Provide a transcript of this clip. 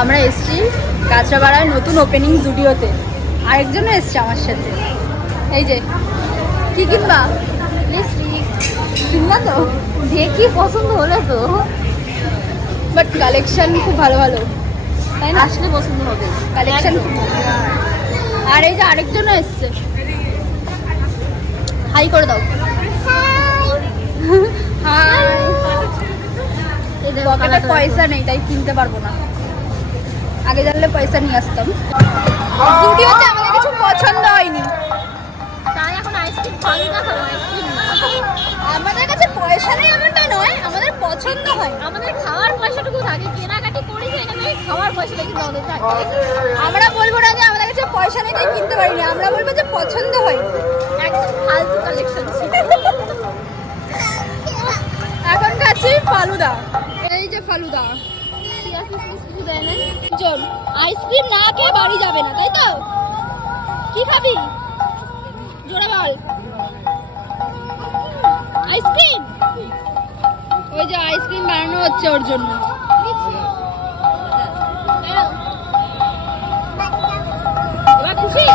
আমরা এসছি কাঁচরাপাড়ায় নতুন ওপেনিং জুডিওতে। আরেকজনও এসছে আমার সাথে। এই যে কি কিনবা? কিনবা তো? দেখি পছন্দ হলে তো, বাট কালেকশন খুব ভালো ভালো, তাই না? আসলে পছন্দ হবে। কালেকশন খুব ভালো। আর এই যে আরেকজনও এসছে, হাই করে দাও। হাই। পকেটে পয়সা নেই তাই কিনতে পারবো না, আগে জানলে পয়সা নিয়ে আসতাম। জুডিওতে আমাদের কিছু পছন্দ হয়নি, তাই এখন আইসক্রিম ফালুদা খাবো। আইসক্রিম আমাদের কাছে পয়সা নেই এমনটা নয়, আমাদের পছন্দ হয়। আমাদের খাওয়ার পয়সাটুকু থাকে, কেনাকাটি করি যে না, খাওয়ার পয়সাটা কিন্তু আমাদের থাকে। আমরা বলবো না যে আমাদের কাছে পয়সা নেই তাই কিনতে পারি না, আমরা বলবো যে পছন্দ হয়। একদম ফালতু কালেকশন ছিল। এখন খাচ্ছি ফালুদা। এই যে ফালুদা। কিছু দেয় না। জন আইসক্রিম না খেয়ে বাড়ি যাবে না, তাই তো? কি খাবি জোরে বল। আইসক্রিম। ওই যে আইসক্রিম বানানো হচ্ছে ওর জন্য। এবার খুশি?